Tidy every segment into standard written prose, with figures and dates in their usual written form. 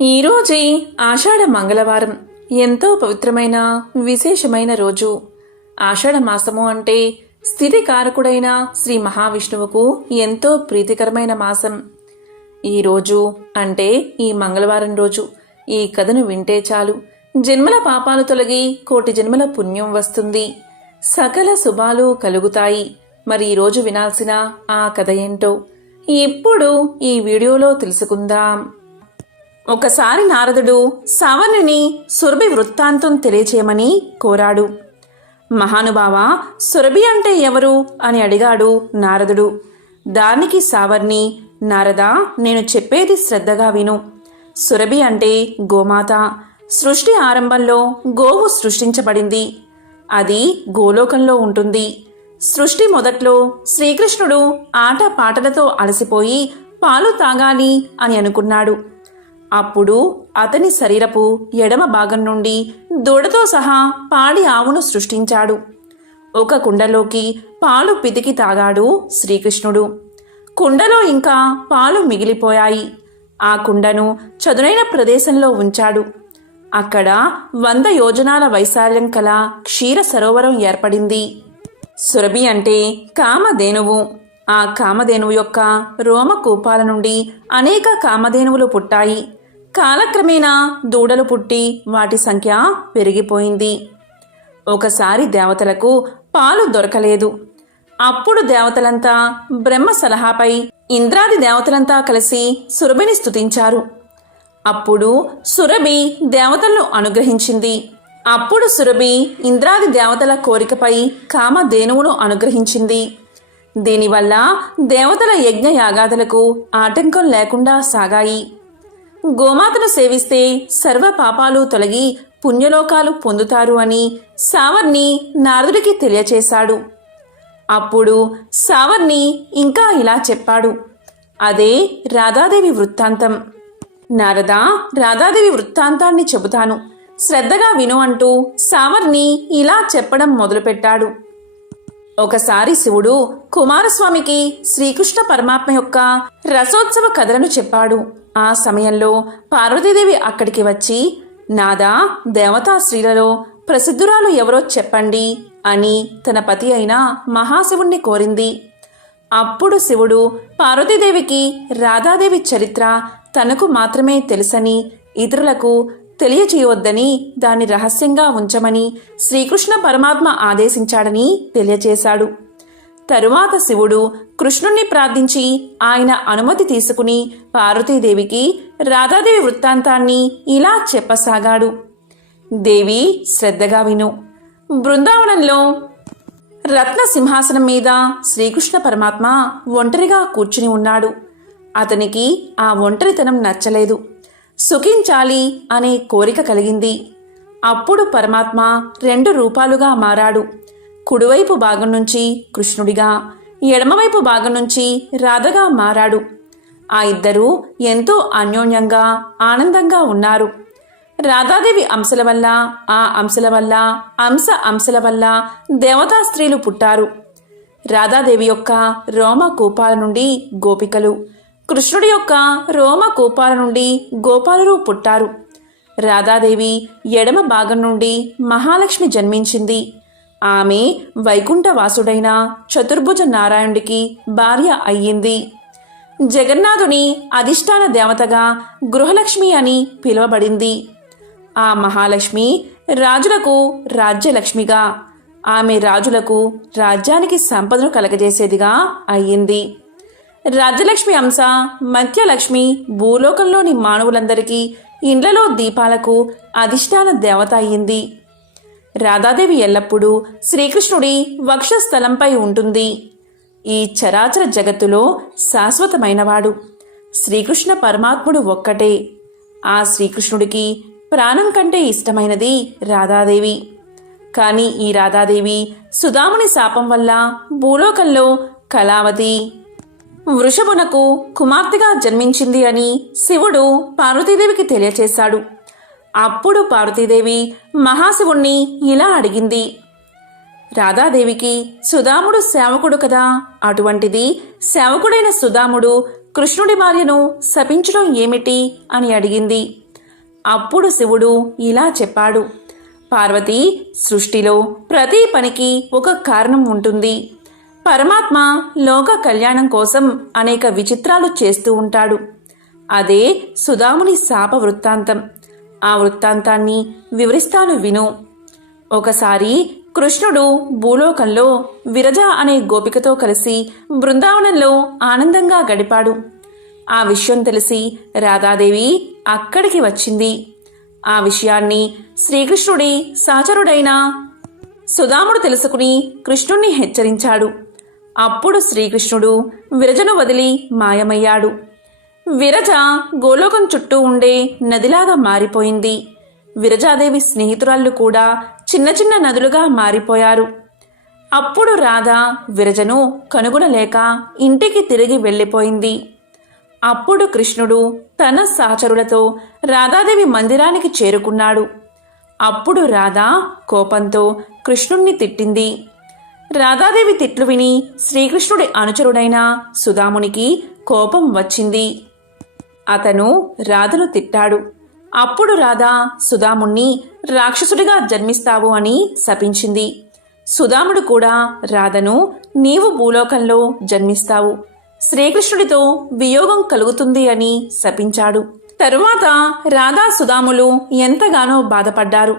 ఈరోజే ఆషాఢ మంగళవారం. ఎంతో పవిత్రమైన విశేషమైన రోజు. ఆషాఢ మాసము అంటే స్థితికారకుడైన శ్రీ మహావిష్ణువుకు ఎంతో ప్రీతికరమైన మాసం. ఈ రోజు అంటే ఈ మంగళవారం రోజు ఈ కథను వింటే చాలు, జన్మల పాపాలు తొలగి కోటి జన్మల పుణ్యం వస్తుంది, సకల శుభాలు కలుగుతాయి. మరి ఈరోజు వినాల్సిన ఆ కథ ఏంటో ఇప్పుడు ఈ వీడియోలో తెలుసుకుందాం. ఒకసారి నారదుడు సావర్ణిని సురభి వృత్తాంతం తెలియచేయమని కోరాడు. మహానుభావ, సురభి అంటే ఎవరు అని అడిగాడు నారదుడు. దానికి సావర్ణి, నారదా, నేను చెప్పేది శ్రద్ధగా విను. సురభి అంటే గోమాత. సృష్టి ఆరంభంలో గోవు సృష్టించబడింది. అది గోలోకంలో ఉంటుంది. సృష్టి మొదట్లో శ్రీకృష్ణుడు ఆట పాటలతో అలసిపోయి పాలు తాగాలి అని అనుకున్నాడు. అప్పుడు అతని శరీరపు ఎడమ భాగం నుండి దూడతో సహా పాడి ఆవును సృష్టించాడు. ఒక కుండలోకి పాలు పితికి తాగాడు శ్రీకృష్ణుడు. కుండలో ఇంకా పాలు మిగిలిపోయాయి. ఆ కుండను చదునైన ప్రదేశంలో ఉంచాడు. అక్కడ 100 యోజనాల వైశాల్యం కల క్షీర సరోవరం ఏర్పడింది. సురభి అంటే కామధేనువు. ఆ కామధేనువు యొక్క రోమకూపాల నుండి అనేక కామధేనువులు పుట్టాయి. కాలక్రమేణా దూడలు పుట్టి వాటి సంఖ్య పెరిగిపోయింది. ఒకసారి దేవతలకు పాలు దొరకలేదు. అప్పుడు దేవతలంతా బ్రహ్మ సలహాపై ఇంద్రాది దేవతలంతా కలిసి సురభిని స్తుతించారు. అప్పుడు సురభి దేవతలను అనుగ్రహించింది. అప్పుడు సురభి ఇంద్రాది దేవతల కోరికపై కామధేనువును అనుగ్రహించింది. దీనివల్ల దేవతల యజ్ఞ యాగాదులకు ఆటంకం లేకుండా సాగాయి. గోమాతను సేవిస్తే సర్వ పాపాలు తొలగి పుణ్యలోకాలు పొందుతారు అని సావర్ణి నారదుడికి తెలియచేశాడు. అప్పుడు సావర్ణి ఇంకా ఇలా చెప్పాడు. అదే రాధాదేవి వృత్తాంతం. నారదా, రాధాదేవి వృత్తాంతాన్ని చెబుతాను, శ్రద్ధగా విను అంటూ సావర్ణి ఇలా చెప్పడం మొదలుపెట్టాడు. ఒకసారి శివుడు కుమారస్వామికి శ్రీకృష్ణ పరమాత్మ యొక్క రసోత్సవ కథలను చెప్పాడు. ఆ సమయంలో పార్వతీదేవి అక్కడికి వచ్చి, నాదా, దేవతా స్త్రీలలో ప్రసిద్ధురాలు ఎవరో చెప్పండి అని తన పతి అయిన మహాశివుణ్ణి కోరింది. అప్పుడు శివుడు పార్వతీదేవికి రాధాదేవి చరిత్ర తనకు మాత్రమే తెలుసని, ఇతరులకు తెలియచేయవద్దని, దాన్ని రహస్యంగా ఉంచమని శ్రీకృష్ణ పరమాత్మ ఆదేశించాడని తెలియచేశాడు. తరువాత శివుడు కృష్ణుణ్ణి ప్రార్థించి ఆయన అనుమతి తీసుకుని పార్వతీదేవికి రాధాదేవి వృత్తాంతాన్ని ఇలా చెప్పసాగాడు. దేవి, శ్రద్ధగా విను. బృందావనంలో రత్న సింహాసనం మీద శ్రీకృష్ణ పరమాత్మ ఒంటరిగా కూర్చుని ఉన్నాడు. అతనికి ఆ ఒంటరితనం నచ్చలేదు. సుఖించాలి అనే కోరిక కలిగింది. అప్పుడు పరమాత్మ 2 రూపాలుగా మారాడు. కుడివైపు భాగం నుంచి కృష్ణుడిగా, ఎడమవైపు భాగం నుంచి రాధగా మారాడు. ఆ ఇద్దరూ ఎంతో అన్యోన్యంగా ఆనందంగా ఉన్నారు. రాధాదేవి అంశల వల్ల, ఆ అంశల వల్ల, అంశల వల్ల దేవతా స్త్రీలు పుట్టారు. రాధాదేవి యొక్క రోమకూపాల నుండి గోపికలు, కృష్ణుడి యొక్క రోమకూపాల నుండి గోపాలురు పుట్టారు. రాధాదేవి ఎడమ భాగం నుండి మహాలక్ష్మి జన్మించింది. ఆమె వైకుంఠవాసుడైన చతుర్భుజ నారాయణుడికి భార్య అయ్యింది. జగన్నాథుని అధిష్టాన దేవతగా గృహలక్ష్మి అని పిలువబడింది. ఆ మహాలక్ష్మి రాజులకు రాజ్యలక్ష్మిగా, ఆమె రాజులకు రాజ్యానికి సంపదను కలగజేసేదిగా అయ్యింది. రాజ్యలక్ష్మి అంశ మధ్యలక్ష్మి భూలోకంలోని మానవులందరికీ ఇండ్లలో దీపాలకు అధిష్టాన దేవత అయ్యింది. రాధాదేవి ఎల్లప్పుడూ శ్రీకృష్ణుడి వక్షస్థలంపై ఉంటుంది. ఈ చరాచర జగత్తులో శాశ్వతమైనవాడు శ్రీకృష్ణ పరమాత్ముడు ఒక్కటే. ఆ శ్రీకృష్ణుడికి ప్రాణం కంటే ఇష్టమైనది రాధాదేవి. కానీ ఈ రాధాదేవి సుధాముని శాపం వల్ల భూలోకంలో కళావతి వృషభునకు కుమార్తెగా జన్మించింది అని శివుడు పార్వతీదేవికి తెలియచేశాడు. అప్పుడు పార్వతీదేవి మహాశివుణ్ణి ఇలా అడిగింది. రాధాదేవికి సుధాముడు సేవకుడు కదా, అటువంటిది సేవకుడైన సుధాముడు కృష్ణుడి భార్యను శపించడం ఏమిటి అని అడిగింది. అప్పుడు శివుడు ఇలా చెప్పాడు, పార్వతి, సృష్టిలో ప్రతి పనికి ఒక కారణం ఉంటుంది. పరమాత్మ లోక కళ్యాణం కోసం అనేక విచిత్రాలు చేస్తూ ఉంటాడు. అదే సుధాముని శాప వృత్తాంతం. ఆ వృత్తాంతాన్ని వివరిస్తాను విను. ఒకసారి కృష్ణుడు భూలోకంలో విరజ అనే గోపికతో కలిసి బృందావనంలో ఆనందంగా గడిపాడు. ఆ విషయం తెలిసి రాధాదేవి అక్కడికి వచ్చింది. ఆ విషయాన్ని శ్రీకృష్ణుడి సహచరుడైన సుధాముడు తెలుసుకుని కృష్ణుణ్ణి హెచ్చరించాడు. అప్పుడు శ్రీకృష్ణుడు విరజను వదిలి మాయమయ్యాడు. విరజ గోలోకం చుట్టూ ఉండే నదిలాగా మారిపోయింది. విరజాదేవి స్నేహితురాళ్ళు కూడా చిన్న చిన్న నదులుగా మారిపోయారు. అప్పుడు రాధ విరజను కనుగొనలేక ఇంటికి తిరిగి వెళ్ళిపోయింది. అప్పుడు కృష్ణుడు తన సహచరులతో రాధాదేవి మందిరానికి చేరుకున్నాడు. అప్పుడు రాధ కోపంతో కృష్ణుణ్ణి తిట్టింది. రాధాదేవి తిట్లు విని శ్రీకృష్ణుడి అనుచరుడైన సుధామునికి కోపం వచ్చింది. అతను రాధను తిట్టాడు. అప్పుడు రాధ సుధాముణ్ణి రాక్షసుడిగా జన్మిస్తావు అని శపించింది. సుధాముడు కూడా రాధను నీవు భూలోకంలో జన్మిస్తావు, శ్రీకృష్ణుడితో వియోగం కలుగుతుంది అని శపించాడు. తరువాత రాధా సుధాములు ఎంతగానో బాధపడ్డారు.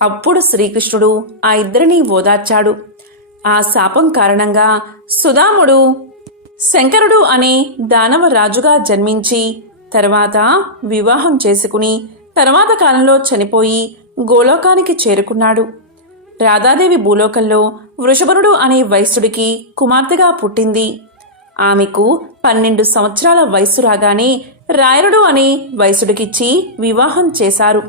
అప్పుడు శ్రీకృష్ణుడు ఆ ఇద్దరిని ఓదార్చాడు. ఆ శాపం కారణంగా సుధాముడు శంకరుడు అనే దానవ రాజుగా జన్మించి తర్వాత వివాహం చేసుకుని తర్వాత కాలంలో చనిపోయి గోలోకానికి చేరుకున్నాడు. రాధాదేవి భూలోకంలో వృషభనుడు అనే వైశ్యుడికి కుమార్తెగా పుట్టింది. ఆమెకు 12 సంవత్సరాల వయస్సు రాగానే రాయరుడు అనే వైశ్యుడికిచ్చి వివాహం చేశారు.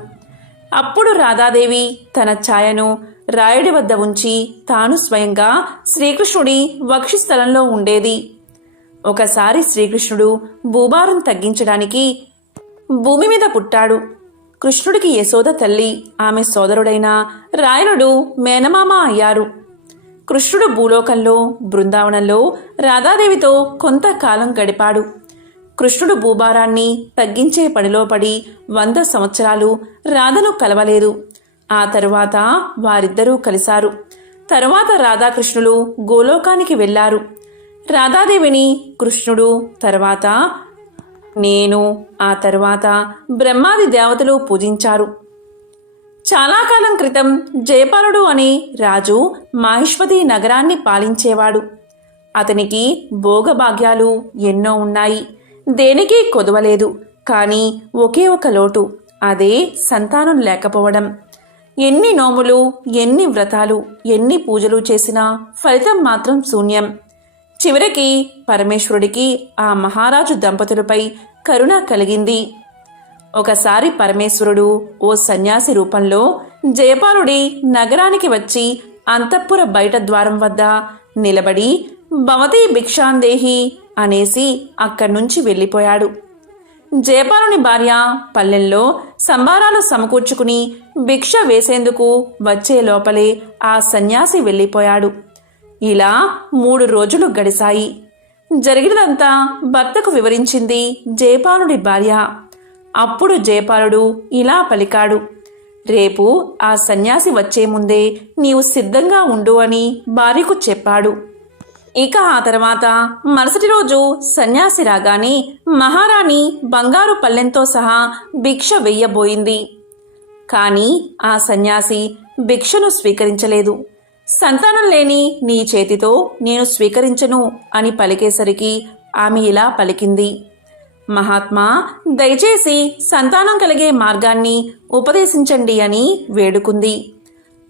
అప్పుడు రాధాదేవి తన ఛాయను రాయుడి వద్ద ఉంచి తాను స్వయంగా శ్రీకృష్ణుడి వక్షస్థలంలో ఉండేది. ఒకసారి శ్రీకృష్ణుడు భూభారం తగ్గించడానికి భూమి మీద పుట్టాడు. కృష్ణుడికి యశోద తల్లి, ఆమె సోదరుడైన రాయనుడు మేనమామ అయ్యారు. కృష్ణుడు భూలోకంలో బృందావనంలో రాధాదేవితో కొంతకాలం గడిపాడు. కృష్ణుడు భూభారాన్ని తగ్గించే పనిలో పడి 100 సంవత్సరాలు రాధను కలవలేదు. ఆ తరువాత వారిద్దరూ కలిశారు. తరువాత రాధాకృష్ణులు గోలోకానికి వెళ్లారు. రాధాదేవిని కృష్ణుడు తర్వాత నేను ఆ తరువాత బ్రహ్మాది దేవతలు పూజించారు. చాలా కాలం క్రితం జయపాలుడు అనే రాజు మాహిష్మతి నగరాన్ని పాలించేవాడు. అతనికి భోగభాగ్యాలు ఎన్నో ఉన్నాయి, దేనికి కొదవలేదు. కానీ ఒకే ఒక లోటు, అదే సంతానం లేకపోవడం. ఎన్ని నోములు, ఎన్ని వ్రతాలు, ఎన్ని పూజలు చేసినా ఫలితం మాత్రం శూన్యం. చివరికి పరమేశ్వరుడికి ఆ మహారాజు దంపతులపై కరుణ కలిగింది. ఒకసారి పరమేశ్వరుడు ఓ సన్యాసి రూపంలో జయపాలుడి నగరానికి వచ్చి అంతఃపుర బయట ద్వారం వద్ద నిలబడి భవతి భిక్షాందేహి అనేసి అక్కడి నుంచి వెళ్ళిపోయాడు. జయపాలుని భార్య పల్లెల్లో సంబారాలు సమకూర్చుకుని భిక్ష వేసేందుకు వచ్చే లోపలే ఆ సన్యాసి వెళ్ళిపోయాడు. ఇలా 3 రోజులు గడిశాయి. జరిగినదంతా భర్తకు వివరించింది జయపాలుడి భార్య. అప్పుడు జయపాలుడు ఇలా పలికాడు, రేపు ఆ సన్యాసి వచ్చే ముందే నీవు సిద్ధంగా ఉండు అని భార్యకు చెప్పాడు. ఇక ఆ తర్వాత మరుసటి రోజు సన్యాసి రాగానే మహారాణి బంగారు పల్లెంతో సహా భిక్ష వెయ్యబోయింది. కాని ఆ సన్యాసి భిక్షను స్వీకరించలేదు. సంతానం లేని నీ చేతితో నేను స్వీకరించను అని పలికేసరికి ఆమె ఇలా పలికింది, మహాత్మా, దయచేసి సంతానం కలిగే మార్గాన్ని ఉపదేశించండి అని వేడుకుంది.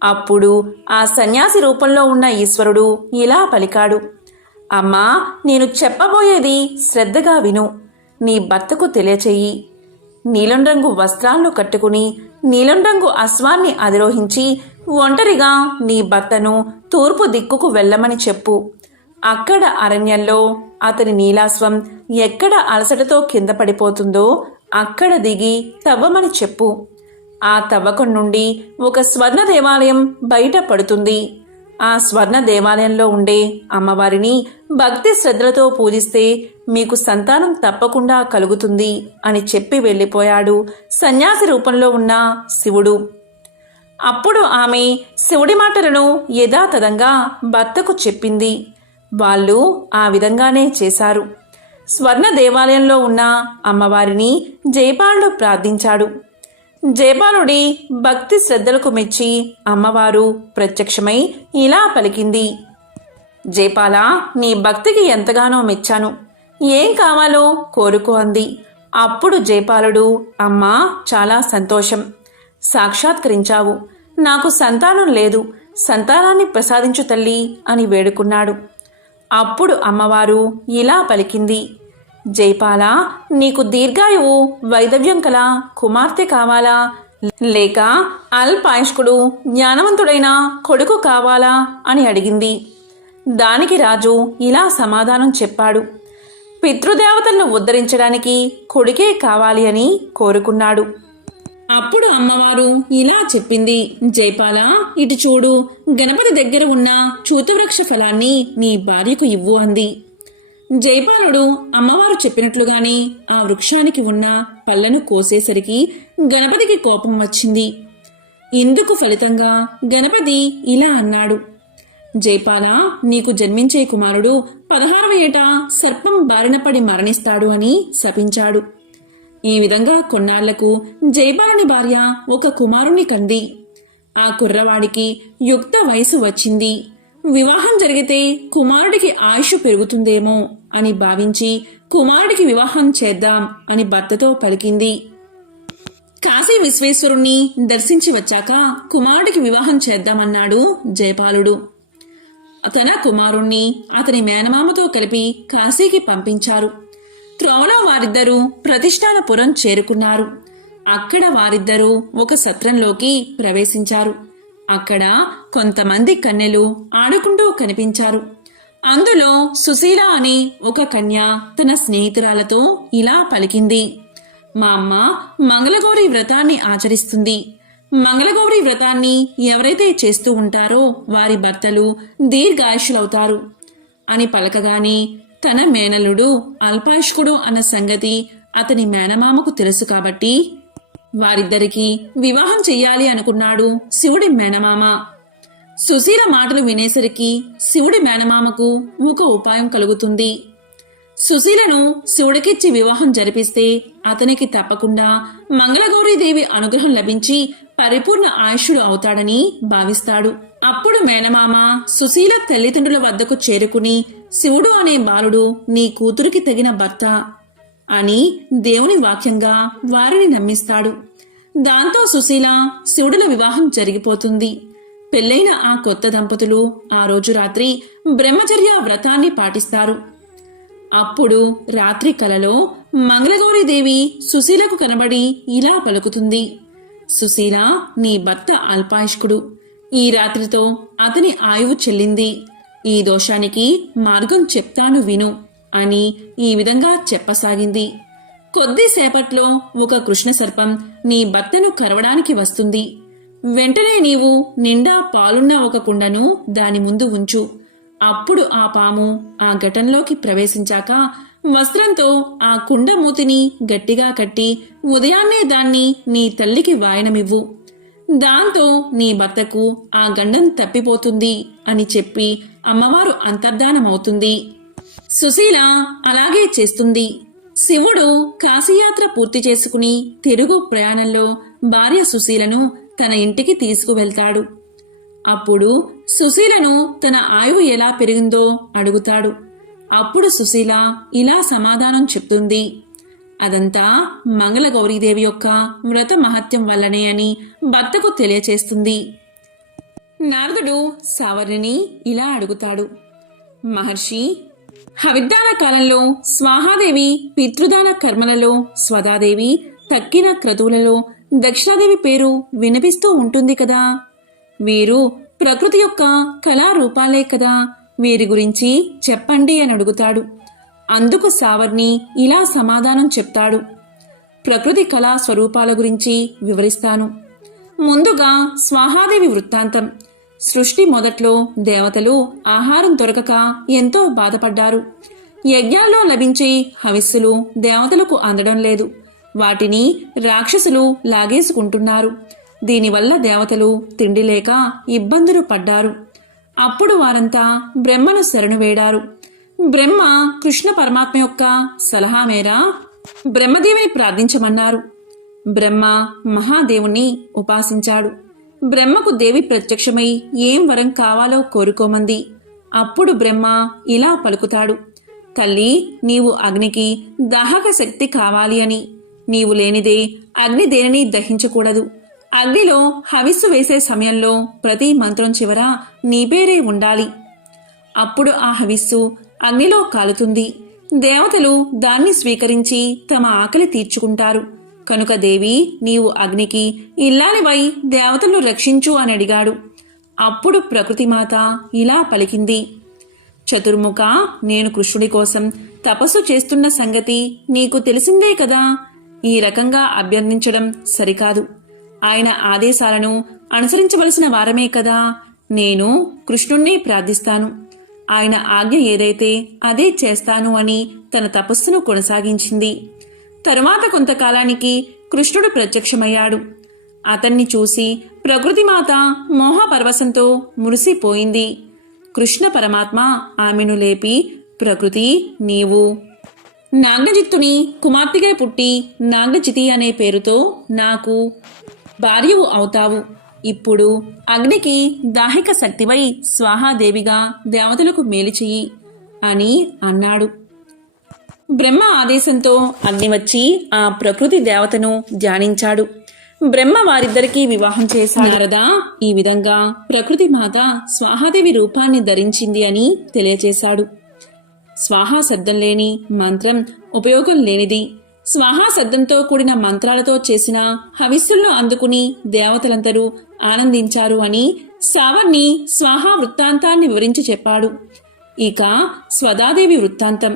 అప్పుడు ఆ సన్యాసి రూపంలో ఉన్న ఈశ్వరుడు ఇలా పలికాడు, అమ్మా, నేను చెప్పబోయేది శ్రద్ధగా విను. నీ భర్తకు తెలియచేయి. నీలం రంగు వస్త్రాలను కట్టుకుని నీలం రంగు అశ్వాన్ని అధిరోహించి ఒంటరిగా నీ భర్తను తూర్పు దిక్కుకు వెళ్ళమని చెప్పు. అక్కడ అరణ్యంలో అతని నీలాశ్వం ఎక్కడ అలసటతో కింద పడిపోతుందో అక్కడ దిగి తవ్వమని చెప్పు. ఆ తవ్వకం నుండి ఒక స్వర్ణ దేవాలయం బయట పడుతుంది. ఆ స్వర్ణ దేవాలయంలో ఉండే అమ్మవారిని భక్తి శ్రద్ధలతో పూజిస్తే మీకు సంతానం తప్పకుండా కలుగుతుంది అని చెప్పి వెళ్ళిపోయాడు సన్యాసి రూపంలో ఉన్న శివుడు. అప్పుడు ఆమె శివుడి మాటలను యథాతథంగా భర్తకు చెప్పింది. వాళ్ళు ఆ విధంగానే చేశారు. స్వర్ణ దేవాలయంలో ఉన్న అమ్మవారిని జయపాలుడు ప్రార్థించాడు. జయపాలుడి భక్తి శ్రద్ధలకు మెచ్చి అమ్మవారు ప్రత్యక్షమై ఇలా పలికింది. జయపాల, నీ భక్తికి ఎంతగానో మెచ్చాను. ఏం కావాలో కోరుకో అంది. అప్పుడు జయపాలుడు, అమ్మా, చాలా సంతోషం, సాక్షాత్కరించావు. నాకు సంతానం లేదు, సంతానాన్ని ప్రసాదించు తల్లి అని వేడుకున్నాడు. అప్పుడు అమ్మవారు ఇలా పలికింది. జయపాల, నీకు దీర్ఘాయువు వైదవ్యం కల కుమార్తె కావాలా, లేక అల్పాయుష్కుడు జ్ఞానవంతుడైన కొడుకు కావాలా అని అడిగింది. దానికి రాజు ఇలా సమాధానం చెప్పాడు. పితృదేవతలను ఉద్ధరించడానికి కొడుకే కావాలి అని కోరుకున్నాడు. అప్పుడు అమ్మవారు ఇలా చెప్పింది. జయపాల, ఇటు చూడు, గణపతి దగ్గర ఉన్న చూతవృక్ష ఫలాన్ని నీ భార్యకు ఇవ్వు అంది. జయపాలుడు అమ్మవారు చెప్పినట్లుగానే ఆ వృక్షానికి ఉన్న పళ్లను కోసేసరికి గణపతికి కోపం వచ్చింది. ఇందుకు ఫలితంగా గణపతి ఇలా అన్నాడు. జయపాల, నీకు జన్మించే కుమారుడు 16వ ఏట సర్పం బారిన పడి మరణిస్తాడు అని శపించాడు. ఈ విధంగా కొన్నాళ్లకు జయపాలుని భార్య ఒక కుమారుణ్ణి కంది. ఆ కుర్రవాడికి యుక్త వయసు వచ్చింది. వివాహం జరిగితే కుమారుడికి ఆయుష్ పెరుగుతుందేమో అని భావించి కుమారుడికి వివాహం చేద్దాం అని భర్తతో పలికింది. కాశీ విశ్వేశ్వరుణ్ణి దర్శించి వచ్చాక కుమారుడికి వివాహం చేద్దామన్నాడు జయపాలుడు. తన కుమారుణ్ణి అతని మేనమామతో కలిపి కాశీకి పంపించారు. త్రోవలో వారిద్దరూ ప్రతిష్టానపురం చేరుకున్నారు. అక్కడ వారిద్దరూ ఒక సత్రంలోకి ప్రవేశించారు. అక్కడ కొంతమంది కన్యలు ఆడుకుంటూ కనిపించారు. అందులో సుశీల అనే ఒక కన్య తన స్నేహితురాలతో ఇలా పలికింది. మా అమ్మ మంగళగౌరి వ్రతాన్ని ఆచరిస్తుంది. మంగళగౌరి వ్రతాన్ని ఎవరైతే చేస్తూ ఉంటారో వారి భర్తలు దీర్ఘాయుషులవుతారు అని పలకగానే తన మేనలుడు అల్పాయుష్కుడు అన్న సంగతి అతని మేనమామకు తెలుసు కాబట్టి వారిద్దరికీ వివాహం చెయ్యాలి అనుకున్నాడు శివుడి మేనమామ. సుశీల మాటలు వినేసరికి శివుడి మేనమామకు ఒక ఉపాయం కలుగుతుంది. సుశీలను శివుడికిచ్చి వివాహం జరిపిస్తే అతనికి తప్పకుండా మంగళగౌరీదేవి అనుగ్రహం లభించి పరిపూర్ణ ఆయుష్యుడు అవుతాడని భావిస్తాడు. అప్పుడు మేనమామ సుశీల తల్లిదండ్రుల వద్దకు చేరుకుని, శివుడు అనే బాలుడు నీ కూతురికి తగిన భర్త అని దేవుని వాక్యంగా వారిని నమ్మిస్తాడు. దాంతో సుశీల శివుడుల వివాహం జరిగిపోతుంది. పెళ్లైన ఆ కొత్త దంపతులు ఆ రోజు రాత్రి బ్రహ్మచర్య వ్రతాన్ని పాటిస్తారు. అప్పుడు రాత్రి కలలో మంగళగౌరీదేవి సుశీలకు కనబడి ఇలా పలుకుతుంది. సుశీల, నీ భర్త అల్పాయుష్కుడు. ఈ రాత్రితో అతని ఆయువు చెల్లింది. ఈ దోషానికి మార్గం చెప్తాను విను అని ఈ విధంగా చెప్పసాగింది. కొద్దిసేపట్లో ఒక కృష్ణ సర్పం నీ భర్తను కరవడానికి వస్తుంది. వెంటనే నీవు నిండా పాలున్న ఒక కుండను దాని ముందు ఉంచు. అప్పుడు ఆ పాము ఆ ఘటంలోకి ప్రవేశించాక వస్త్రంతో ఆ కుండ మూతిని గట్టిగా కట్టి ఉదయాన్నే దాన్ని నీ తల్లికి వాయనమివ్వు. దాంతో నీ భర్తకు ఆ గండం తప్పిపోతుంది అని చెప్పి అమ్మవారు అంతర్ధానమవుతుంది. సుశీల అలాగే చేస్తుంది. శివుడు కాశీయాత్ర పూర్తి చేసుకుని తిరుగు ప్రయాణంలో భార్య సుశీలను తన ఇంటికి తీసుకువెళ్తాడు. అప్పుడు సుశీలను తన ఆయువు ఎలా పెరిగిందో అడుగుతాడు. అప్పుడు సుశీల ఇలా సమాధానం చెప్తుంది. అదంతా మంగళగౌరీదేవి యొక్క వ్రత మహత్యం వల్లనే అని భర్తకు తెలియచేస్తుంది. నారదుడు సావర్ణిని ఇలా అడుగుతాడు. మహర్షి, హవిద్దాన కాలంలో స్వాహాదేవి పితృదాన కర్మలలో, స్వదాదేవి తక్కిన క్రతువులలో దక్షిణాదేవి పేరు వినిపిస్తూ ఉంటుంది కదా. వీరు ప్రకృతి యొక్క కళారూపాలే కదా, వీరి గురించి చెప్పండి అని అడుగుతాడు. అందుకు సావర్ణి ఇలా సమాధానం చెప్తాడు. ప్రకృతి కళా స్వరూపాల గురించి వివరిస్తాను. ముందుగా స్వాహాదేవి వృత్తాంతం. సృష్టి మొదట్లో దేవతలు ఆహారం దొరకక ఎంతో బాధపడ్డారు. యజ్ఞాల్లో లభించే హవిస్సులు దేవతలకు అందడం లేదు. వాటిని రాక్షసులు లాగేసుకుంటున్నారు. దీనివల్ల దేవతలు తిండి లేక ఇబ్బందులు పడ్డారు. అప్పుడు వారంతా బ్రహ్మను శరణు వేడారు. బ్రహ్మ కృష్ణ పరమాత్మ యొక్క సలహా మేర బ్రహ్మదేవిని ప్రార్థించమన్నారు. బ్రహ్మ మహాదేవుణ్ణి ఉపాసించాడు. బ్రహ్మకు దేవి ప్రత్యక్షమై ఏం వరం కావాలో కోరుకోమంది. అప్పుడు బ్రహ్మ ఇలా పలుకుతాడు: తల్లి, నీవు అగ్నికి దాహక శక్తి కావాలి అని. నీవు లేనిదే అగ్ని దేనిని దహించకూడదు. అగ్నిలో హవిస్సు వేసే సమయంలో ప్రతి మంత్రం చివర నీ పేరే ఉండాలి. అప్పుడు ఆ హవిస్సు అగ్నిలో కాలుతుంది. దేవతలు దాన్ని స్వీకరించి తమ ఆకలి తీర్చుకుంటారు. కనుక దేవి, నీవు అగ్నికి ఇల్లాలివై దేవతలను రక్షించు అని అడిగాడు. అప్పుడు ప్రకృతిమాత ఇలా పలికింది: చతుర్ముఖ, నేను కృష్ణుడి కోసం తపస్సు చేస్తున్న సంగతి నీకు తెలిసిందే కదా. ఈ రకంగా అభ్యర్థించడం సరికాదు. ఆయన ఆదేశాలను అనుసరించవలసిన వారమే కదా. నేను కృష్ణుణ్ణి ప్రార్థిస్తాను. ఆయన ఆజ్ఞ ఏదైతే అదే చేస్తాను అని తన తపస్సును కొనసాగించింది. తరువాత కొంతకాలానికి కృష్ణుడు ప్రత్యక్షమయ్యాడు. అతన్ని చూసి ప్రకృతిమాత మోహపరవశంతో మురిసిపోయింది. కృష్ణ పరమాత్మ ఆమెను లేపి, ప్రకృతి, నీవు నాగజిత్తుని కుమార్తెగా పుట్టి నాగజితి అనే పేరుతో నాకు భార్యవు అవుతావు. ఇప్పుడు అగ్నికి దాహిక శక్తివై స్వాహాదేవిగా దేవతలకు మేలు చెయ్యి అని అన్నాడు. బ్రహ్మ ఆదేశంతో అగ్ని వచ్చి ఆ ప్రకృతి దేవతను ధ్యానించాడు. బ్రహ్మ వారిద్దరికీ వివాహం చేశాడు. నారద ఈ విధంగా ప్రకృతి మాత స్వాహాదేవి రూపాన్ని ధరించింది అని తెలియచేశాడు. స్వాహా శబ్దం లేని మంత్రం ఉపయోగం లేనిది. స్వాహా శబ్దంతో కూడిన మంత్రాలతో చేసిన హవిస్సులను అందుకుని దేవతలందరూ ఆనందించారు అని సావర్ణి స్వాహా వృత్తాంతాన్ని వివరించి చెప్పాడు. ఇక స్వదాదేవి వృత్తాంతం.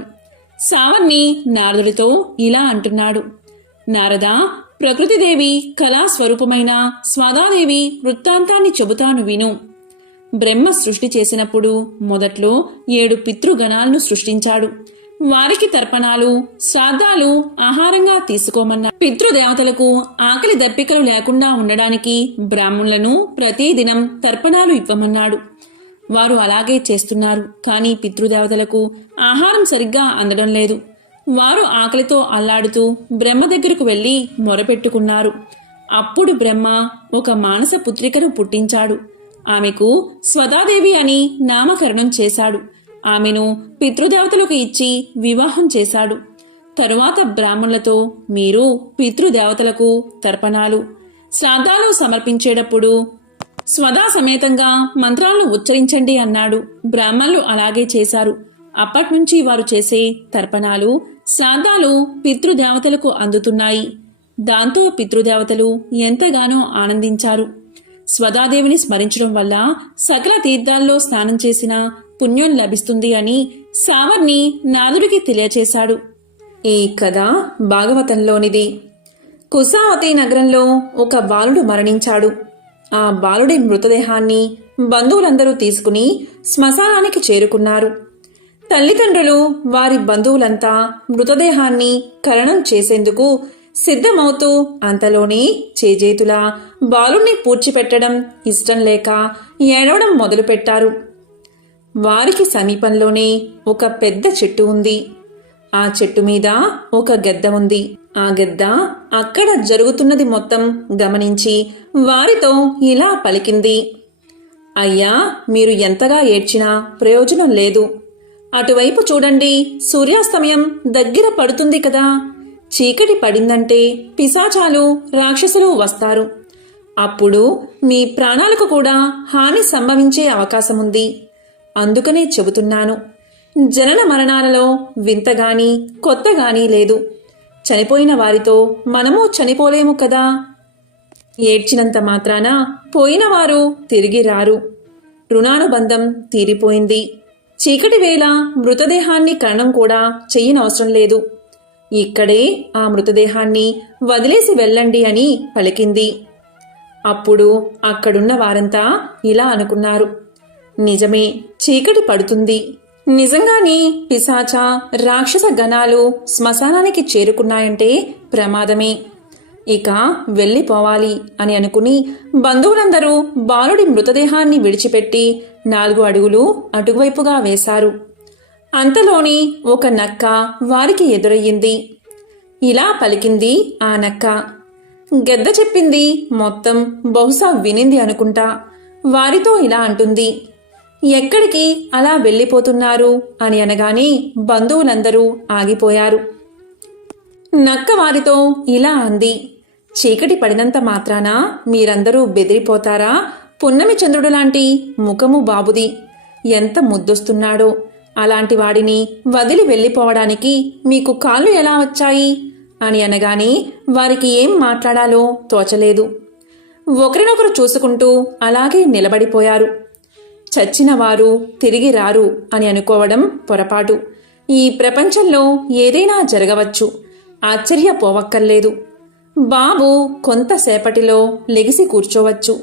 సావర్ణి నారదుడితో ఇలా అంటున్నాడు: నారద, ప్రకృతిదేవి కళాస్వరూపమైన స్వదాదేవి వృత్తాంతాన్ని చెబుతాను విను. బ్రహ్మ సృష్టి చేసినప్పుడు మొదట్లో 7 పితృగణాలను సృష్టించాడు. వారికి తర్పణాలు, శ్రాద్ధాలు ఆహారంగా తీసుకోమన్నారు. పితృదేవతలకు ఆకలి దప్పికలు లేకుండా ఉండడానికి బ్రాహ్మణులను ప్రతిదినం తర్పణాలు ఇవ్వమన్నాడు. వారు అలాగే చేస్తున్నారు. కానీ పితృదేవతలకు ఆహారం సరిగ్గా అందడం లేదు. వారు ఆకలితో అల్లాడుతూ బ్రహ్మ దగ్గరకు వెళ్లి మొరపెట్టుకున్నారు. అప్పుడు బ్రహ్మ ఒక మానస పుత్రికను పుట్టించాడు. ఆమెకు స్వదాదేవి అని నామకరణం చేశాడు. ఆమెను పితృదేవతలకు ఇచ్చి వివాహం చేశాడు. తరువాత బ్రాహ్మణులతో మీరు పితృదేవతలకు తర్పణాలు, శ్రాద్ధాలు సమర్పించేటప్పుడు స్వదా సమేతంగా మంత్రాలను ఉచ్చరించండి అన్నాడు. బ్రాహ్మణులు అలాగే చేశారు. అప్పట్నుంచి వారు చేసే తర్పణాలు, శ్రాద్ధాలు పితృదేవతలకు అందుతున్నాయి. దాంతో పితృదేవతలు ఎంతగానో ఆనందించారు. స్వదాదేవిని స్మరించడం వల్ల సకల తీర్థాల్లో స్నానం చేసిన పుణ్యం లభిస్తుంది అని సావర్ణి నాదుడికి తెలియచేశాడు. ఈ కథ భాగవతంలోనిది. కుశావతి నగరంలో ఒక బాలుడు మరణించాడు. ఆ బాలుడి మృతదేహాన్ని బంధువులందరూ తీసుకుని శ్మశానానికి చేరుకున్నారు. తల్లిదండ్రులు వారి బంధువులంతా మృతదేహాన్ని ఖననం చేసేందుకు సిద్ధమవుతూ అంతలోనే చేజేతులా బాలుణ్ణి పూడ్చిపెట్టడం ఇష్టం లేక ఏడవడం మొదలుపెట్టారు. వారికి సమీపంలోనే ఒక పెద్ద చెట్టు ఉంది. ఆ చెట్టు మీద ఒక గెద్ద ఉంది. ఆ గెద్ద అక్కడ జరుగుతున్నది మొత్తం గమనించి వారితో ఇలా పలికింది: అయ్యా, మీరు ఎంతగా ఏడ్చినా ప్రయోజనం లేదు. అటువైపు చూడండి, సూర్యాస్తమయం దగ్గర పడుతుంది కదా. చీకటి పడిందంటే పిశాచాలు, రాక్షసులు వస్తారు. అప్పుడు మీ ప్రాణాలకు కూడా హాని సంభవించే అవకాశముంది. అందుకనే చెబుతున్నాను. జనన మరణాలలో వింతగాని కొత్తగాని లేదు. చనిపోయిన వారితో మనము చనిపోలేము కదా. ఏడ్చినంత మాత్రాన పోయినవారు తిరిగి రారు. రుణానుబంధం తీరిపోయింది. చీకటి వేళ మృతదేహాన్ని ఖననం కూడా చెయ్యనవసరం లేదు. ఇక్కడే ఆ మృతదేహాన్ని వదిలేసి వెళ్ళండి అని పలికింది. అప్పుడు అక్కడున్న వారంతా ఇలా అనుకున్నారు, నిజమే, చీకటి పడుతుంది. నిజంగానే పిశాచ రాక్షస గణాలు శ్మశానానికి చేరుకున్నాయంటే ప్రమాదమే. ఇక వెళ్ళిపోవాలి అని అనుకుని బంధువులందరూ బాలుడి మృతదేహాన్ని విడిచిపెట్టి 4 అడుగులు అటువైపుగా వేశారు. అంతలోని ఒక నక్క వారికి ఎదురయ్యింది. ఇలా పలికింది ఆ నక్క. గెద్ద చెప్పింది మొత్తం బహుశా వినింది అనుకుంటా. వారితో ఇలా అంటుంది, ఎక్కడికి అలా వెళ్ళిపోతున్నారు అని అనగానే బంధువులందరూ ఆగిపోయారు. నక్క వారితో ఇలా అంది, చీకటి పడినంత మాత్రాన మీరందరూ బెదిరిపోతారా? పున్నమి చంద్రుడు లాంటి ముఖము బాబుది, ఎంత ముద్దొస్తున్నాడో. అలాంటి వాడిని వదిలి వెళ్ళిపోవడానికి మీకు కాళ్ళు ఎలా వచ్చాయి అని అనగానే వారికి ఏం మాట్లాడాలో తోచలేదు. ఒకరినొకరు చూసుకుంటూ అలాగే నిలబడిపోయారు. చచ్చిన వారు తిరిగి రారు అని అనుకోవడం పొరపాటు. ఈ ప్రపంచంలో ఏదైనా జరగవచ్చు, ఆశ్చర్యపోవక్కర్లేదు. బాబు కొంతసేపటిలో లెగిసి కూర్చోవచ్చు.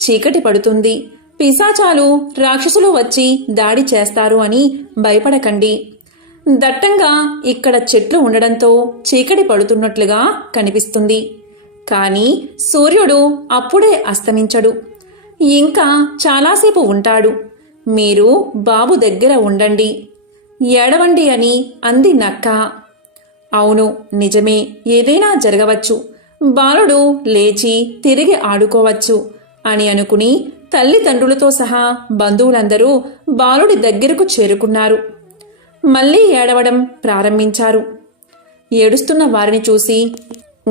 చీకటి పడుతుంది, పిశాచాలు రాక్షసులు వచ్చి దాడి చేస్తారు అని భయపడకండి. దట్టంగా ఇక్కడ చెట్లు ఉండడంతో చీకటి పడుతున్నట్లుగా కనిపిస్తుంది. కానీ సూర్యుడు అప్పుడే అస్తమించడు, ఇంకా చాలాసేపు ఉంటాడు. మీరు బాబు దగ్గర ఉండండి, ఏడవండి అని అంది నక్క. అవును, నిజమే, ఏదైనా జరగవచ్చు, బాలుడు లేచి తిరిగి ఆడుకోవచ్చు అని అనుకుని తల్లిదండ్రులతో సహా బంధువులందరూ బాలుడి దగ్గరకు చేరుకున్నారు. మళ్లీ ఏడవడం ప్రారంభించారు. ఏడుస్తున్న వారిని చూసి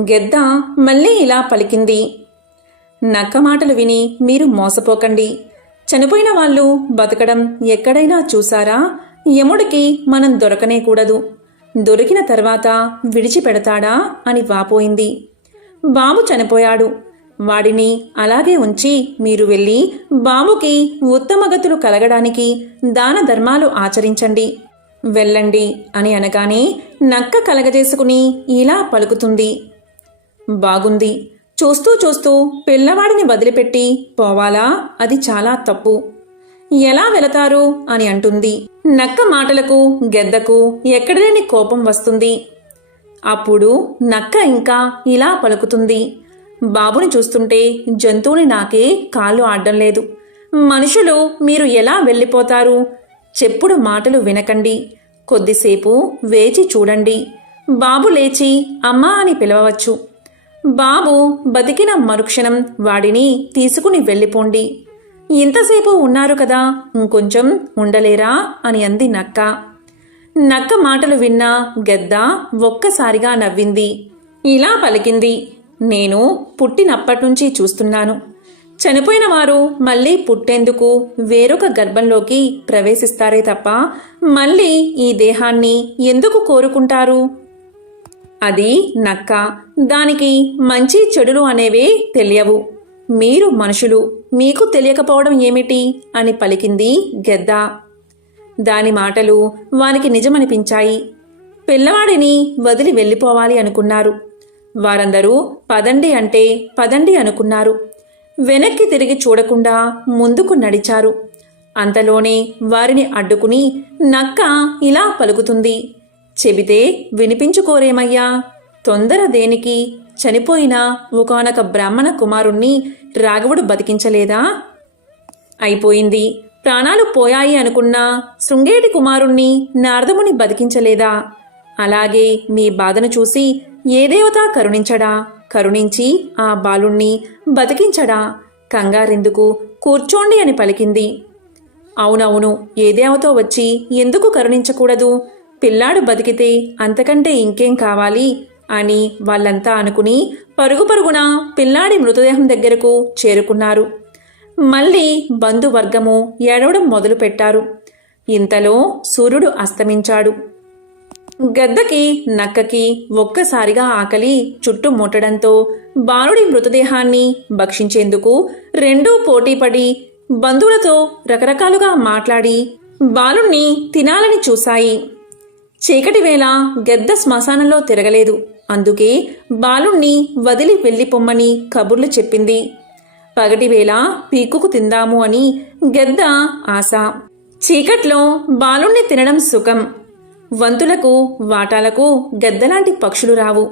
గెద్ద మళ్లీ ఇలా పలికింది, నక్క మాటలు విని మీరు మోసపోకండి. చనిపోయిన వాళ్ళు బతకడం ఎక్కడైనా చూసారా? యముడికి మనం దొరకనేకూడదు, దొరికిన తర్వాత విడిచిపెడతాడా అని వాపోయింది. బాబు చనిపోయాడు, వాడిని అలాగే ఉంచి మీరు వెళ్ళి బాబుకి ఉత్తమగతులు కలగడానికి దాన ధర్మాలు ఆచరించండి, వెళ్ళండి అని అనగానే నక్క కలగజేసుకుని ఇలా పలుకుతుంది, బాగుంది, చూస్తూ చూస్తూ పిల్లవాడిని వదిలిపెట్టి పోవాలా? అది చాలా తప్పు. ఎలా వెళతారు అని అంటుంది. నక్క మాటలకు గెద్దకు ఎక్కడలేని కోపం వస్తుంది. అప్పుడు నక్క ఇంకా ఇలా పలుకుతుంది, బాబుని చూస్తుంటే జంతువుని నాకే కాళ్ళు ఆడడం లేదు. మనుషులు మీరు ఎలా వెళ్ళిపోతారు? చెప్పుడు మాటలు వినకండి, కొద్దిసేపు వేచి చూడండి. బాబు లేచి అమ్మా అని పిలవవచ్చు. బాబు బతికిన మరుక్షణం వాడిని తీసుకుని వెళ్ళిపోండి. ఇంతసేపు ఉన్నారు కదా, ఇంకొంచెం ఉండలేరా అని అంది నక్క. నక్క మాటలు విన్న గెద్ద ఒక్కసారిగా నవ్వింది. ఇలా పలికింది, నేను పుట్టినప్పటినుంచి చూస్తున్నాను, చనిపోయిన వారు మళ్ళీ పుట్టేందుకు వేరొక గర్భంలోకి ప్రవేశిస్తారే తప్ప మళ్ళీ ఈ దేహాన్ని ఎందుకు కోరుకుంటారు? అది నక్క, దానికి మంచి చెడులు అనేవే తెలియవు. మీరు మనుషులు, మీకు తెలియకపోవడం ఏమిటి అని పలికింది గెద్ద. దాని మాటలు వారికి నిజమనిపించాయి. పిల్లవాడిని వదిలి వెళ్ళిపోవాలి అనుకున్నారు. వారందరూ పదండి అంటే పదండి అనుకున్నారు. వెనక్కి తిరిగి చూడకుండా ముందుకు నడిచారు. అంతలోనే వారిని అడ్డుకుని నక్క ఇలా పలుకుతుంది, చెబితే వినిపించుకోరేమయ్యా, తొందర దేనికి? చనిపోయిన ఒకానొక బ్రాహ్మణ కుమారుణ్ణి రాఘవుడు బతికించలేదా? అయిపోయింది, ప్రాణాలు పోయాయి అనుకున్న శృంగేటి కుమారుణ్ణి నారదముని బతికించలేదా? అలాగే మీ బాధను చూసి ఏ దేవత కరుణించడా? కరుణించి ఆ బాలుణ్ణి బతికించడా? కంగారెందుకు, కూర్చోండి అని పలికింది. అవునవును, ఏ దేవతో వచ్చి ఎందుకు కరుణించకూడదు? పిల్లాడు బతికితే అంతకంటే ఇంకేం కావాలి అని వాళ్ళంతా అనుకుని పరుగు పరుగున పిల్లాడి మృతదేహం దగ్గరకు చేరుకున్నారు. మళ్ళీ బంధువర్గము ఏడవడం మొదలుపెట్టారు. ఇంతలో సూర్యుడు అస్తమించాడు. గద్దకి నక్కకి ఒక్కసారిగా ఆకలి చుట్టుముట్టడంతో బాలుడి మృతదేహాన్ని భక్షించేందుకు రెండూ పోటీపడి బంధువులతో రకరకాలుగా మాట్లాడి బాలుణ్ణి తినాలని చూశాయి. చీకటి వేళ గెద్ద శ్మశానంలో తిరగలేదు. అందుకే బాలుణ్ణి వదిలి వెళ్ళిపోమ్మని కబుర్లు చెప్పింది. పగటివేళ పీకుకు తిందాము అని గెద్ద ఆశ. చీకట్లో బాలుణ్ణి తినడం సుఖం. వంతులకు వాటాలకు గెద్దలాంటి పక్షులు రావు.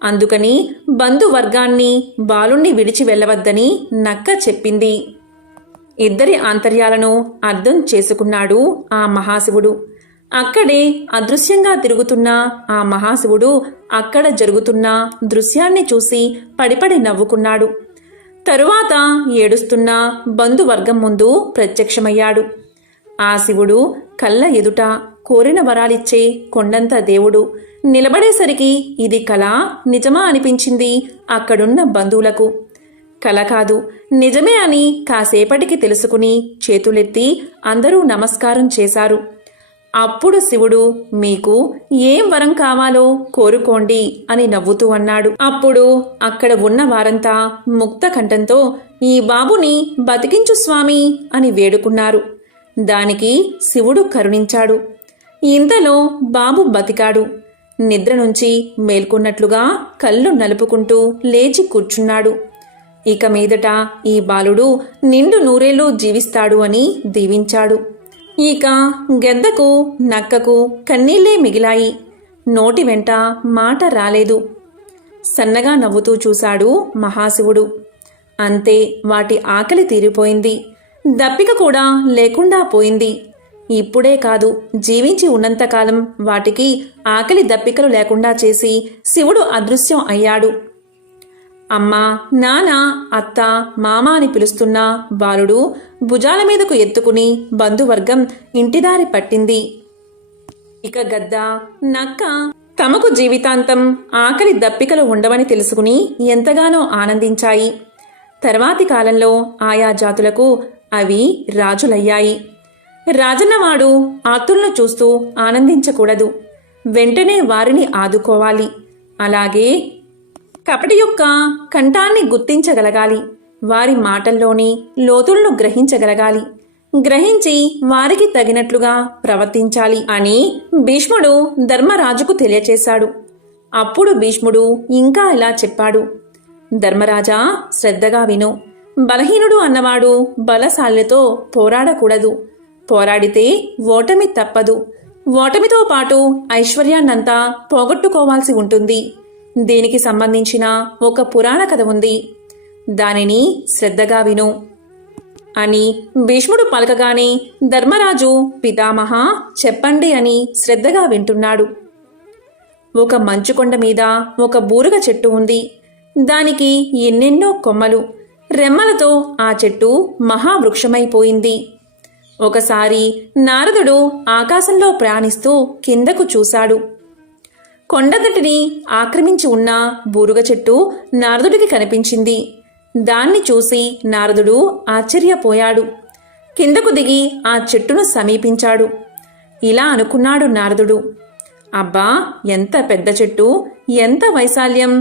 అందుకని బంధువర్గాన్ని బాలుణ్ణి విడిచి వెళ్ళవద్దని నక్క చెప్పింది. ఇద్దరి ఆంతర్యాలను అర్థం చేసుకున్నాడు ఆ మహాశివుడు. అక్కడే అదృశ్యంగా తిరుగుతున్న ఆ మహాశివుడు అక్కడ జరుగుతున్న దృశ్యాన్ని చూసి పడిపడి నవ్వుకున్నాడు. తరువాత ఏడుస్తున్న బంధువర్గం ముందు ప్రత్యక్షమయ్యాడు. ఆ శివుడు కళ్ళ ఎదుట కోరిన వరాలిచ్చే కొండంత దేవుడు నిలబడేసరికి ఇది కళ నిజమా అనిపించింది అక్కడున్న బంధువులకు. కల కాదు, నిజమే అని కాసేపటికి తెలుసుకుని చేతులెత్తి అందరూ నమస్కారం చేశారు. అప్పుడు శివుడు, మీకు ఏం వరం కావాలో కోరుకోండి అని నవ్వుతూ అన్నాడు. అప్పుడు అక్కడ ఉన్న వారంతా ముక్త కంఠంతో, ఈ బాబుని బతికించు స్వామి అని వేడుకున్నారు. దానికి శివుడు కరుణించాడు. ఇంతలో బాబు బతికాడు. నిద్ర నుంచి మేల్కొన్నట్లుగా కళ్ళు నలుపుకుంటూ లేచి కూర్చున్నాడు. ఇక మీదట ఈ బాలుడు నిండు నూరేళ్లు జీవిస్తాడు అని దీవించాడు. ఇక గెద్దకు నక్కకు కన్నీళ్లే మిగిలాయి. నోటి వెంట మాట రాలేదు. సన్నగా నవ్వుతూ చూశాడు మహాశివుడు. అంతే, వాటి ఆకలి తీరిపోయింది. దప్పిక కూడా లేకుండా పోయింది. ఇప్పుడే కాదు, జీవించి ఉన్నంతకాలం వాటికి ఆకలి దప్పికలు లేకుండా చేసి శివుడు అదృశ్యం అయ్యాడు. అమ్మా, నాన్న, అత్త, మామ అని పిలుస్తున్న బాలుడు భుజాల మీదకు ఎత్తుకుని బంధువర్గం ఇంటిదారి పట్టింది. ఇక గద్ద, నక్క తమకు జీవితాంతం ఆకలి దప్పికలు ఉండవని తెలుసుకుని ఎంతగానో ఆనందించాయి. తర్వాతి కాలంలో ఆయా జాతులకు అవి రాజులయ్యాయి. రాజన్నవాడు ఆతులను చూస్తూ ఆనందించకూడదు, వెంటనే వారిని ఆదుకోవాలి. అలాగే కపటి యొక్క కంఠాన్ని గుర్తించగలగాలి. వారి మాటల్లోని లోతులను గ్రహించగలగాలి. గ్రహించి వారికి తగినట్లుగా ప్రవర్తించాలి అని భీష్ముడు ధర్మరాజుకు తెలియచేశాడు. అప్పుడు భీష్ముడు ఇంకా ఇలా చెప్పాడు. ధర్మరాజా, శ్రద్ధగా విను. బలహీనుడు అన్నవాడు బలశాలితో పోరాడకూడదు. పోరాడితే ఓటమి తప్పదు. ఓటమితో పాటు ఐశ్వర్యాన్నంతా పోగొట్టుకోవాల్సి ఉంటుంది. దీనికి సంబంధించిన ఒక పురాణ కథ ఉంది. దానిని శ్రద్ధగా విను అని భీష్ముడు పలకగానే ధర్మరాజు, పితామహ చెప్పండి అని శ్రద్ధగా వింటున్నాడు. ఒక మంచుకొండ మీద ఒక బూరుగ చెట్టు ఉంది. దానికి ఎన్నెన్నో కొమ్మలు, రెమ్మలతో ఆ చెట్టు మహావృక్షమైపోయింది. ఒకసారి నారదుడు ఆకాశంలో ప్రయాణిస్తూ కిందకు చూశాడు. కొండదటిని ఆక్రమించి ఉన్న బూరుగ చెట్టు నారదుడికి కనిపించింది. దాన్ని చూసి నారదుడు ఆశ్చర్యపోయాడు. కిందకు దిగి ఆ చెట్టును సమీపించాడు. ఇలా అనుకున్నాడు నారదుడు, అబ్బా, ఎంత పెద్ద చెట్టు, ఎంత వైశాల్యం!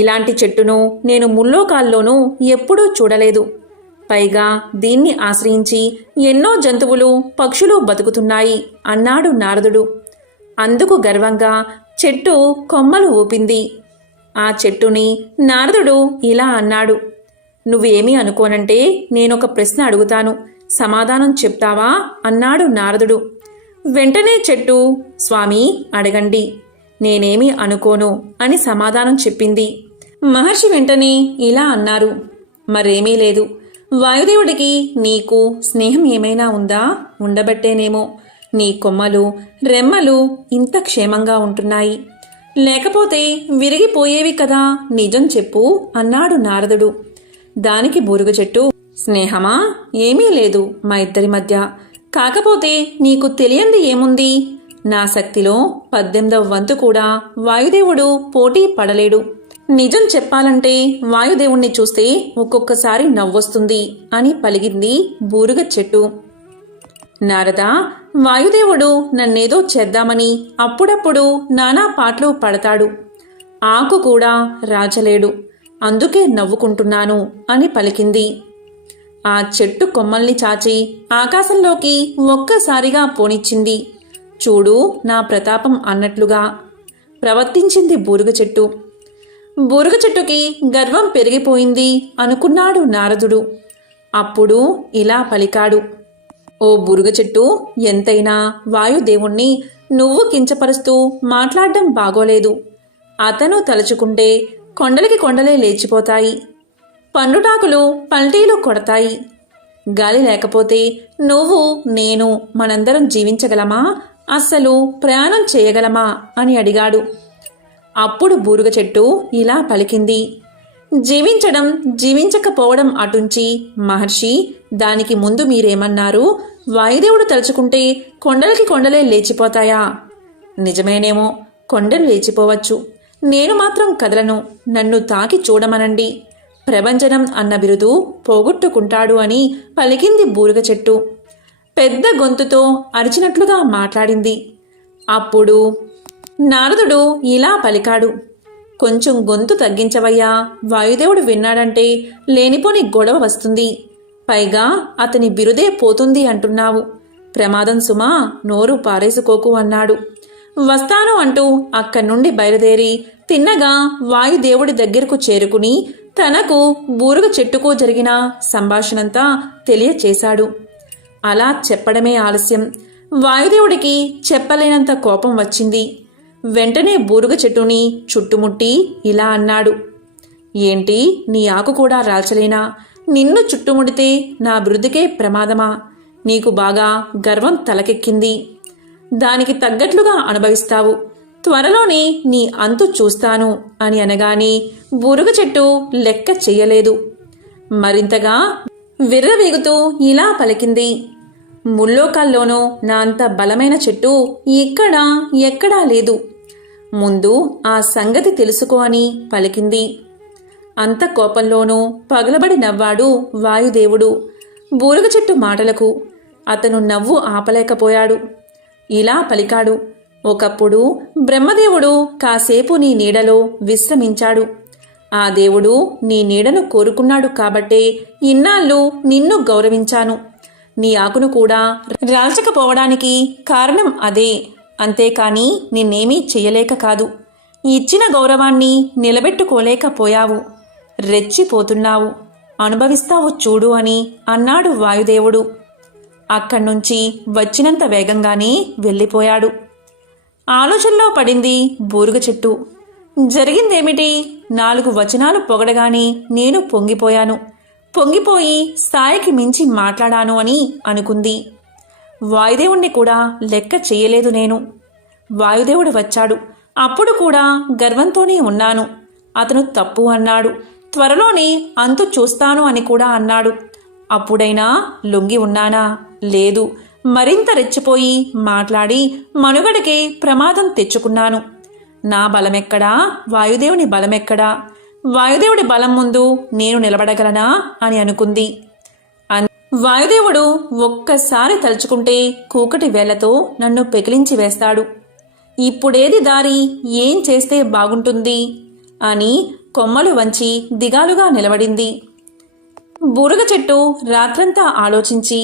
ఇలాంటి చెట్టును నేను ముల్లోకాల్లోనూ ఎప్పుడూ చూడలేదు. పైగా దీన్ని ఆశ్రయించి ఎన్నో జంతువులు, పక్షులు బతుకుతున్నాయి అన్నాడు నారదుడు. అందుకు గర్వంగా చెట్టు కొమ్మలు ఊపింది. ఆ చెట్టుని నారదుడు ఇలా అన్నాడు, నువ్వేమీ అనుకోనంటే నేనొక ప్రశ్న అడుగుతాను, సమాధానం చెప్తావా అన్నాడు నారదుడు. వెంటనే చెట్టు, స్వామి అడగండి, నేనేమీ అనుకోను అని సమాధానం చెప్పింది. మహర్షి వెంటనే ఇలా అన్నారు, మరేమీ లేదు. వాయుదేవుడికి నీకు స్నేహం ఏమైనా ఉందా? ఉండబట్టేనేమో నీ కొమ్మలు, రెమ్మలు ఇంత క్షేమంగా ఉంటున్నాయి. లేకపోతే విరిగిపోయేవి కదా, నిజం చెప్పు అన్నాడు నారదుడు. దానికి బూరుగ చెట్టు, స్నేహమా? ఏమీ లేదు మా ఇద్దరి మధ్య. కాకపోతే నీకు తెలియంది ఏముంది? నా శక్తిలో 18వ వంతు కూడా వాయుదేవుడు పోటీ పడలేడు. నిజం చెప్పాలంటే వాయుదేవుణ్ణి చూస్తే ఒక్కొక్కసారి నవ్వొస్తుంది అని పలిగింది బూరుగ చెట్టు. నారదా, వాయుదేవుడు నన్నేదో చేద్దామని అప్పుడప్పుడు నానా పాటలు పడతాడు. ఆకు కూడా రాచలేడు, అందుకే నవ్వుకుంటున్నాను అని పలికింది. ఆ చెట్టు కొమ్మల్ని చాచి ఆకాశంలోకి ఒక్కసారిగా పోనిచ్చింది. చూడు నా ప్రతాపం అన్నట్లుగా ప్రవర్తించింది బూరుగ చెట్టు. బూరుగ చెట్టుకి గర్వం పెరిగిపోయింది అనుకున్నాడు నారదుడు. అప్పుడు ఇలా పలికాడు: ఓ బురుగ చెట్టు, ఎంతైనా వాయుదేవుణ్ణి నువ్వు కించపరుస్తూ మాట్లాడడం బాగోలేదు. అతను తలుచుకుంటే కొండలకి కొండలే లేచిపోతాయి, పండుటాకులు పల్టీలు కొడతాయి. గాలి లేకపోతే నువ్వు నేను మనందరం జీవించగలమా, అస్సలు ప్రయాణం చేయగలమా అని అడిగాడు. అప్పుడు బూరుగ చెట్టు ఇలా పలికింది: జీవించడం జీవించకపోవడం అటుంచి మహర్షి, దానికి ముందు మీరేమన్నారు? వాయుదేవుడు తలుచుకుంటే కొండలకి కొండలే లేచిపోతాయా? నిజమేనేమో, కొండలు లేచిపోవచ్చు, నేను మాత్రం కదలను. నన్ను తాకి చూడమనండి, ప్రభంజనం అన్న బిరుదు పోగొట్టుకుంటాడు అని పలికింది బూరుగ చెట్టు. పెద్ద గొంతుతో అరిచినట్లుగా మాట్లాడింది. అప్పుడు నారదుడు ఇలా పలికాడు: కొంచెం గొంతు తగ్గించవయ్యా, వాయుదేవుడు విన్నాడంటే లేనిపోని గొడవ వస్తుంది. పైగా అతని బిరుదే పోతుంది అంటున్నావు. ప్రమాదం సుమా, నోరు పారేసుకోకు అన్నాడు. వస్తాను అంటూ అక్కడి నుండి బయలుదేరి తిన్నగా వాయుదేవుడి దగ్గరకు చేరుకుని తనకు బూరుగ చెట్టుకు జరిగిన సంభాషణంతా తెలియచేశాడు. అలా చెప్పడమే ఆలస్యం. వాయుదేవుడికి చెప్పలేనంత కోపం వచ్చింది. వెంటనే బూరుగ చెట్టుని చుట్టుముట్టి ఇలా అన్నాడు: ఏంటి, నీ ఆకు కూడా రాల్చలేనా? నిన్ను చుట్టుముడితే నా బిరుదుకే ప్రమాదమా? నీకు బాగా గర్వం తలకెక్కింది, దానికి తగ్గట్లుగా అనుభవిస్తావు. త్వరలోనే నీ అంతు చూస్తాను అని అనగానే బూరుగ చెట్టు లెక్క చెయ్యలేదు. మరింతగా విర్రవీగుతూ ఇలా పలికింది: ముల్లోకాల్లోనూ నా అంత బలమైన చెట్టు ఎక్కడా లేదు. ముందు ఆ సంగతి తెలుసుకో అని పలికింది. అంత కోపంలోనూ పగలబడి నవ్వాడు వాయుదేవుడు బూరుగ చెట్టు మాటలకు. అతను నవ్వు ఆపలేకపోయాడు. ఇలా పలికాడు: ఒకప్పుడు బ్రహ్మదేవుడు కాసేపు నీ నీడలో విశ్రమించాడు. ఆ దేవుడు నీ నీడను కోరుకున్నాడు కాబట్టే ఇన్నాళ్ళు నిన్ను గౌరవించాను. నీ ఆకును కూడా రాల్చకపోవడానికి కారణం అదే. అంతేకాని నిన్నేమీ చెయ్యలేక కాదు. ఇచ్చిన గౌరవాన్ని నిలబెట్టుకోలేకపోయావు. రెచ్చిపోతున్నావు, అనుభవిస్తావు చూడు అని అన్నాడు వాయుదేవుడు. అక్కడ్నుంచి వచ్చినంత వేగంగానే వెళ్ళిపోయాడు. ఆలోచనలో పడింది బూరుగ చెట్టు. జరిగిందేమిటి? 4 వచనాలు పొగడగానే నేను పొంగిపోయాను. పొంగిపోయి స్థాయికి మించి మాట్లాడాను అని అనుకుంది. వాయుదేవుణ్ణి కూడా లెక్క చెయ్యలేదు నేను. వాయుదేవుడు వచ్చాడు. అప్పుడు కూడా గర్వంతోనే ఉన్నాను. అతను తప్పు అన్నాడు. త్వరలోనే అంతు చూస్తాను అని కూడా అన్నాడు. అప్పుడైనా లొంగి ఉన్నానా? లేదు. మరింత రెచ్చిపోయి మాట్లాడి మనుగడకే ప్రమాదం తెచ్చుకున్నాను. నా బలమెక్కడా? వాయుదేవుని బలమెక్కడా? వాయుదేవుడి బలం ముందు నేను నిలబడగలనా అని అనుకుంది. వాయుదేవుడు ఒక్కసారి తలుచుకుంటే కూకటి వేళ్లతో నన్ను పెకిలించి వేస్తాడు. ఇప్పుడేది దారి, ఏం చేస్తే బాగుంటుంది అని కొమ్మలు వంచి దిగాలుగా నిలబడింది. బూరుగ చెట్టు రాత్రంతా ఆలోచించి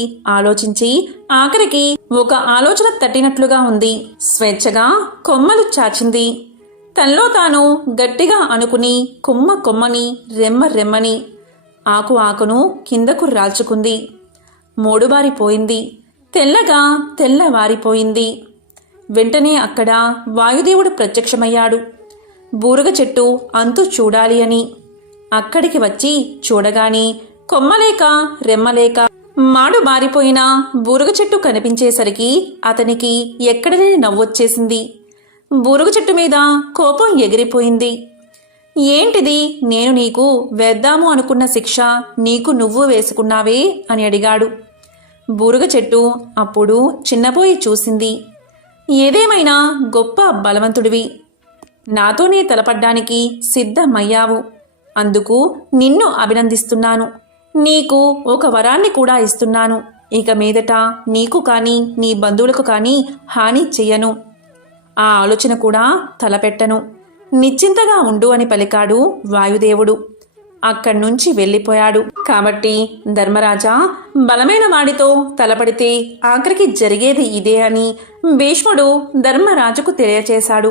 ఆఖరికి ఒక ఆలోచన తట్టినట్లుగా ఉంది. స్వేచ్ఛగా కొమ్మలు చాచింది. తనలో తాను గట్టిగా అనుకుని కొమ్మని రెమ్మని ఆకును కిందకు రాల్చుకుంది. మోడుబారిపోయింది. తెల్లగా తెల్లవారిపోయింది. వెంటనే అక్కడ వాయుదేవుడు ప్రత్యక్షమయ్యాడు. బూరుగ చెట్టు అంతు చూడాలి అని. అక్కడికి వచ్చి చూడగాని కొమ్మలేక రెమ్మలేక మాడు బారిపోయిన బూరుగ చెట్టు కనిపించేసరికి అతనికి ఎక్కడలేని నవ్వొచ్చేసింది. బూరుగ చెట్టు మీద కోపం ఎగిరిపోయింది. ఏంటిది? నేను నీకు వేద్దాము అనుకున్న శిక్ష నీకు నువ్వు వేసుకున్నావే అని అడిగాడు. బూరుగ చెట్టు అప్పుడు చిన్నపోయి చూసింది. ఏదేమైనా గొప్ప బలవంతుడివి. నాతోనే తలపడ్డానికి సిద్ధమయ్యావు. అందుకు నిన్ను అభినందిస్తున్నాను. నీకు ఒక వరాన్ని కూడా ఇస్తున్నాను. ఇక మీదట నీకు కానీ నీ బంధువులకు కానీ హాని చెయ్యను. ఆ ఆలోచన కూడా తలపెట్టను. నిశ్చింతగా ఉండు అని పలికాడు వాయుదేవుడు. అక్కడ్నుంచి వెళ్ళిపోయాడు. కాబట్టి ధర్మరాజా, బలమైన వాడితో తలపడితే ఆఖరికి జరిగేది ఇదే అని భీష్ముడు ధర్మరాజుకు తెలియచేశాడు.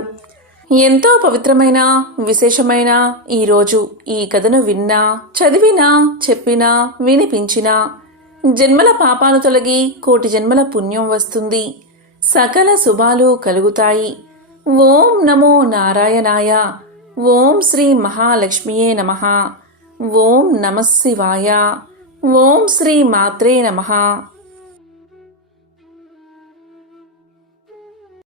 ఎంతో పవిత్రమైన విశేషమైన ఈరోజు ఈ కథను విన్నా, చదివినా, చెప్పినా, వినిపించినా జన్మల పాపాలు తొలగి కోటి జన్మల పుణ్యం వస్తుంది. సకల శుభాలు కలుగుతాయి. ఓం నమో నారాయణాయ. ఓం శ్రీ మహాలక్ష్మియే నమః. ఓం నమః శివాయ. ఓం శ్రీ మాత్రే నమః.